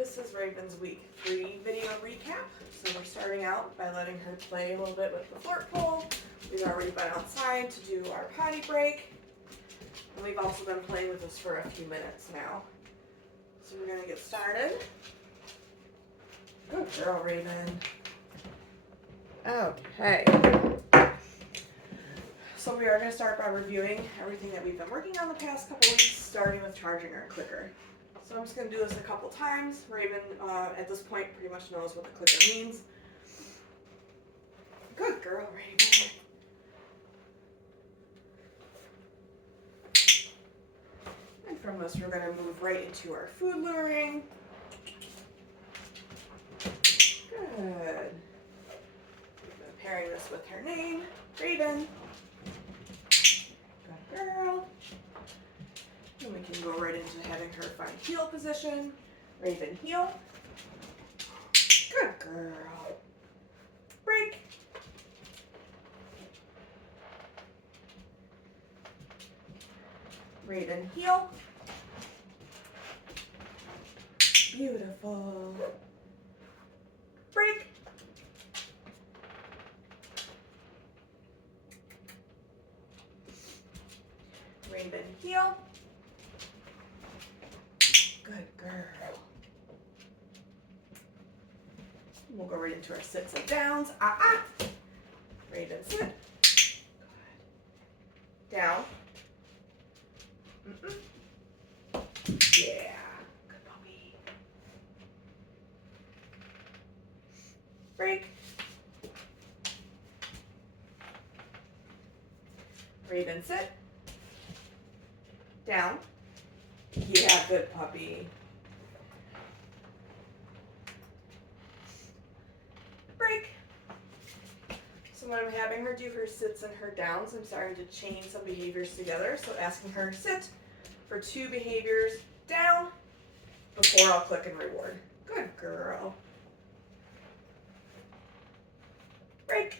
This is Raven's week 3 video recap. So we're starting out by letting her play a little bit with the flirt pole. We've already been outside to do our potty break. And we've also been playing with this for a few minutes now. So we're going to get started. Good girl, Raven. Okay. So we are going to start by reviewing everything that we've been working on the past couple weeks, starting with charging our clicker. So I'm just going to do this a couple times. Raven, at this point, pretty much knows what the clicker means. Good girl, Raven. And from this, we're going to move right into our food luring. Good. Pairing this with her name, Raven. Good girl. And we can go right into having her find heel position. Raven heel. Good girl. Break. Raven heel. Beautiful. Break. Raven heel. Good girl. We'll go right into our sits and downs. Raven sit. Good. Down. Yeah. Good puppy. Break. Raven sit. Down. Yeah, good puppy. Break. So when I'm having her do her sits and her downs, I'm starting to chain some behaviors together. So asking her to sit for 2 behaviors down before I'll click and reward. Good girl. Break.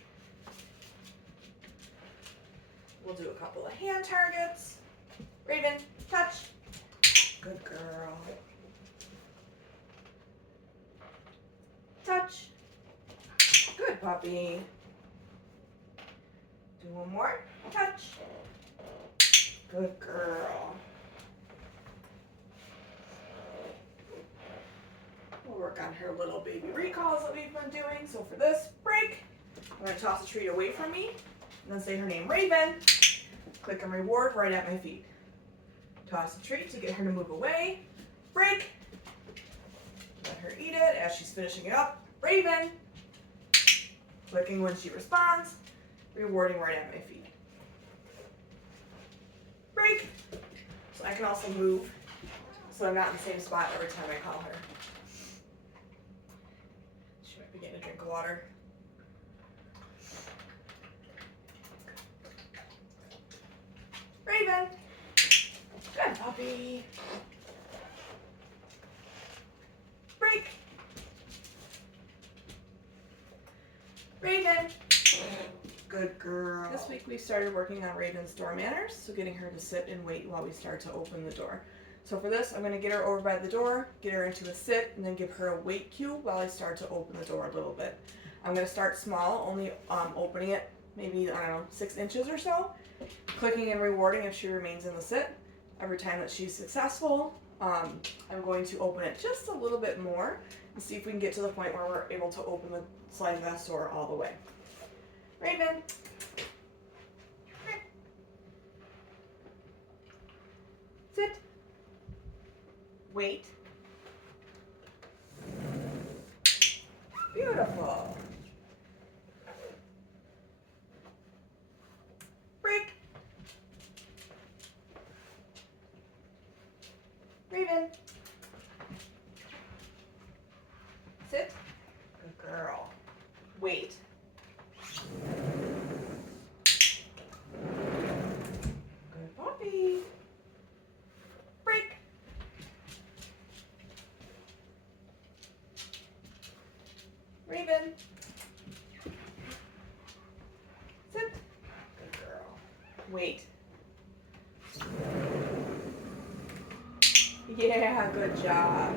We'll do a couple of hand targets. Raven, touch. Good girl. Touch. Good puppy. Do one more. Touch. Good girl. We'll work on her little baby recalls that we've been doing. So for this, break. I'm going to toss a treat away from me and then say her name, Raven. Click and reward right at my feet. Toss a treat to get her to move away. Break. Let her eat it as she's finishing it up. Raven. Clicking when she responds. Rewarding right at my feet. Break. So I can also move so I'm not in the same spot every time I call her. She might be getting a drink of water. Raven. Good puppy. Break. Raven. Good girl. This week we started working on Raven's door manners, so getting her to sit and wait while we start to open the door. So for this, I'm going to get her over by the door, get her into a sit, and then give her a wait cue while I start to open the door a little bit. I'm going to start small, only opening it maybe, 6 inches or so, clicking and rewarding if she remains in the sit. Every time that she's successful, I'm going to open it just a little bit more and see if we can get to the point where we're able to open the sliding glass door all the way. Raven. Sit. Wait. Beautiful. Break. Raven. Sit. Good girl. Wait. Good puppy. Break. Raven. Sit. Good girl. Wait. Yeah, good job.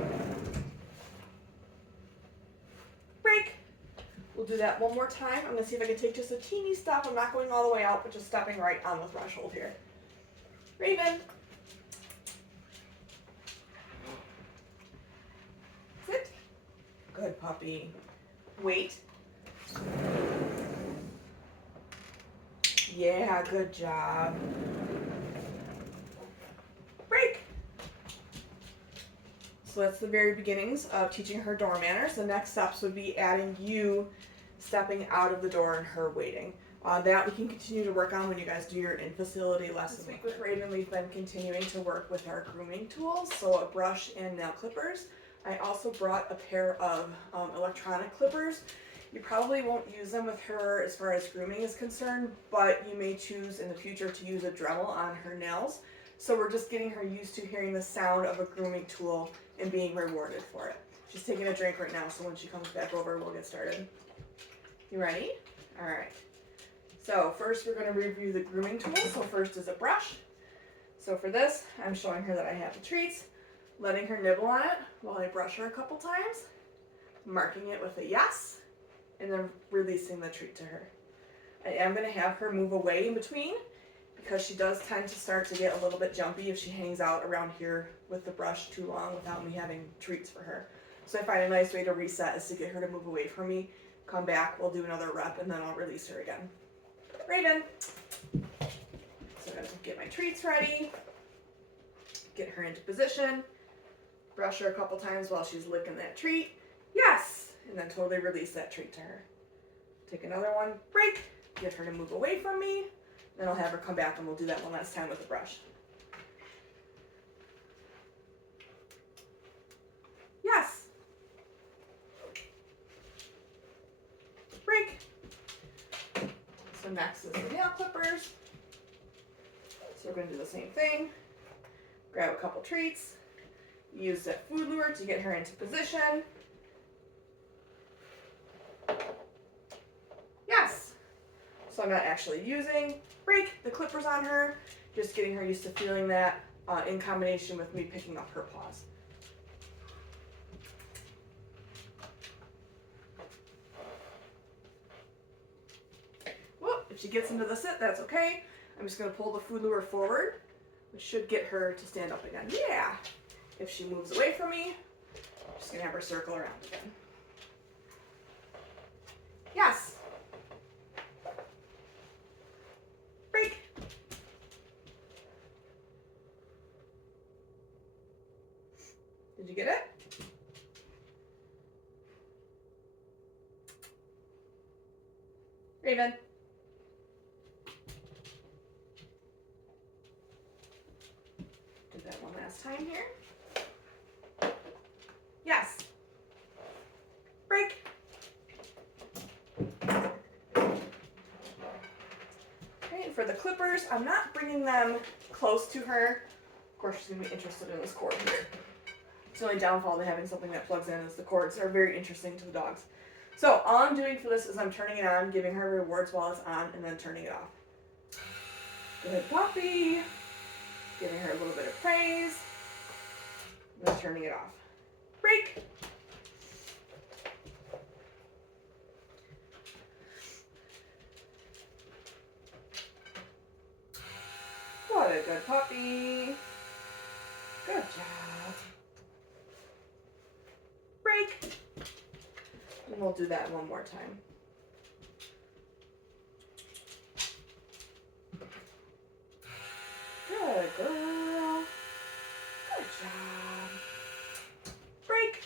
We'll do that one more time. I'm going to see if I can take just a teeny step. I'm not going all the way out, but just stepping right on the threshold here. Raven. Sit. Good puppy. Wait. Yeah, good job. Break. So that's the very beginnings of teaching her door manners. The next steps would be adding you stepping out of the door and her waiting. That we can continue to work on when you guys do your in-facility lessons. This week with Raven, we've been continuing to work with our grooming tools, so a brush and nail clippers. I also brought a pair of electronic clippers. You probably won't use them with her as far as grooming is concerned, but you may choose in the future to use a Dremel on her nails. So we're just getting her used to hearing the sound of a grooming tool and being rewarded for it. She's taking a drink right now, so when she comes back over, we'll get started. You ready? All right. So first we're going to review the grooming tools. So first is a brush. So for this, I'm showing her that I have the treats, letting her nibble on it while I brush her a couple times, marking it with a yes, and then releasing the treat to her. I am going to have her move away in between because she does tend to start to get a little bit jumpy if she hangs out around here with the brush too long without me having treats for her. So I find a nice way to reset is to get her to move away from me, come back, we'll do another rep, and then I'll release her again. Raven. So I'm going to get my treats ready, get her into position, brush her a couple times while she's licking that treat. Yes! And then totally release that treat to her. Take another one, break, get her to move away from me, then I'll have her come back and we'll do that one last time with the brush. Yes! Break. So next is the nail clippers. So we're going to do the same thing. Grab a couple treats. Use that food lure to get her into position. Yes! So I'm not actually using break the clippers on her, just getting her used to feeling that in combination with me picking up her paws. Whoop, if she gets into the sit, that's okay. I'm just going to pull the food lure forward, which should get her to stand up again. Yeah! If she moves away from me, I'm just going to have her circle around again. Yes! Break! Did you get it? Raven. Do that one last time here. Yes. Break. Okay, and for the clippers, I'm not bringing them close to her. Of course, she's going to be interested in this cord here. It's the only downfall to having something that plugs in is the cords are very interesting to the dogs. So all I'm doing for this is I'm turning it on, giving her rewards while it's on, and then turning it off. Good puppy. Giving her a little bit of praise, and then turning it off. Break. What a good puppy. Good job. Break. And we'll do that one more time. Good girl. Good job. Break.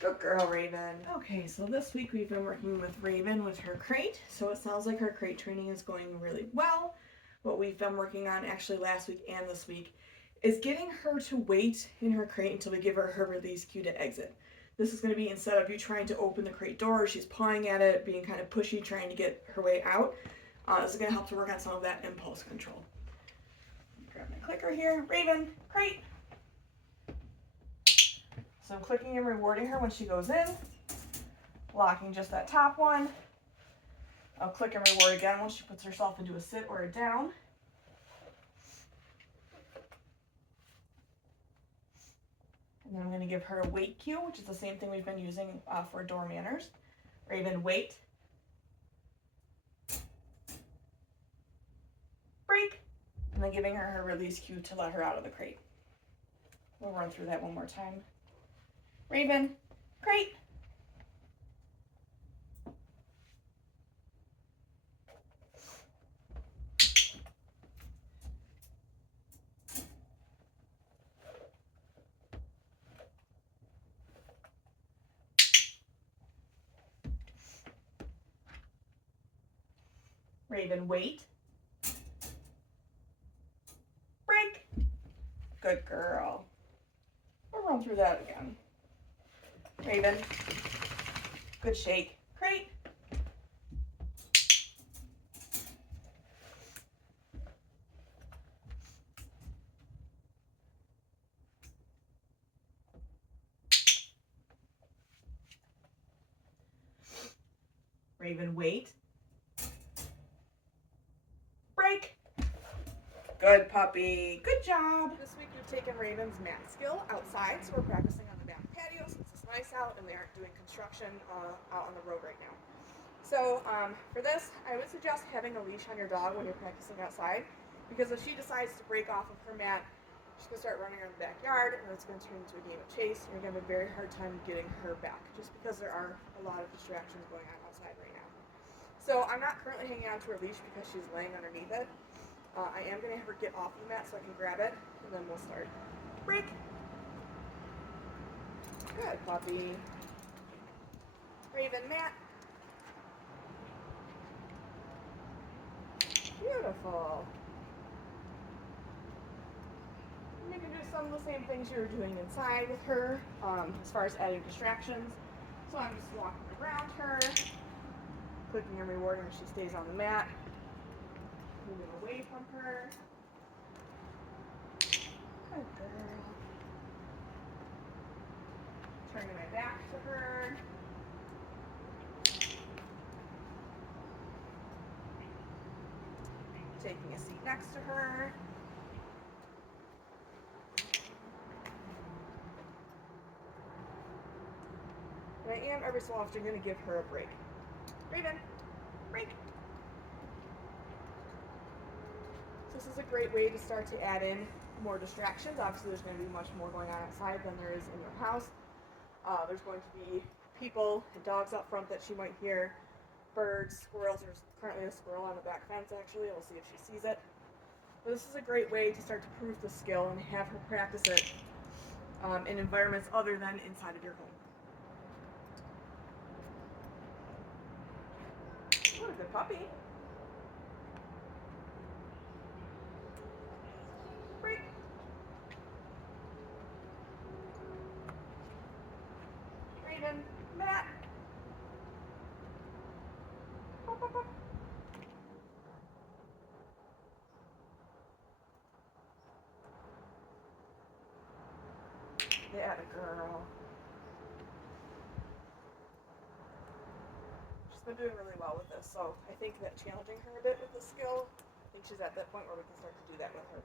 Good girl, Raven. Okay, so this week we've been working with Raven with her crate. So it sounds like her crate training is going really well. What we've been working on actually last week and this week is getting her to wait in her crate until we give her her release cue to exit. This is going to be instead of you trying to open the crate door, she's pawing at it, being kind of pushy, trying to get her way out. This is going to help to work on some of that impulse control. Grab my clicker here. Raven, crate. So I'm clicking and rewarding her when she goes in, locking just that top one. I'll click and reward again once she puts herself into a sit or a down. And then I'm going to give her a wait cue, which is the same thing we've been using for door manners. Raven, wait. then giving her her release cue to let her out of the crate. We'll run through that one more time. Raven, crate. Raven, wait. Break. Good girl. We'll run through that again. Raven, good shake. Crate. Raven, wait. Break. Good puppy. Good job. This week we've taken Raven's mat skill outside, so we're practicing on the back patio since it's nice out and they aren't doing construction out on the road right now. So for this, I would suggest having a leash on your dog when you're practicing outside, because if she decides to break off of her mat, she's going to start running around the backyard and it's going to turn into a game of chase, and you're going to have a very hard time getting her back, just because there are a lot of distractions going on outside right now. So I'm not currently hanging on to her leash because she's laying underneath it. I am going to have her get off the mat so I can grab it, and then we'll start. Break. Good puppy. Raven, mat. Beautiful. And you can do some of the same things you were doing inside with her, as far as adding distractions. So I'm just walking around her, clicking and rewarding her. She stays on the mat. Moving away from her. Good girl. Turning my back to her. Taking a seat next to her. And I am every so often going to give her a break. Raven, break. This is a great way to start to add in more distractions. Obviously, there's going to be much more going on outside than there is in your house. There's going to be people and dogs out front that she might hear, birds, squirrels. There's currently a squirrel on the back fence, actually. We'll see if she sees it. But this is a great way to start to prove the skill and have her practice it in environments other than inside of your home. What a good puppy. Break. Raven, mat. Pop, pop, pop. Yeah, the girl. She's been doing really well with this, so I think that challenging her a bit with this skill, I think she's at that point where we can start to do that with her.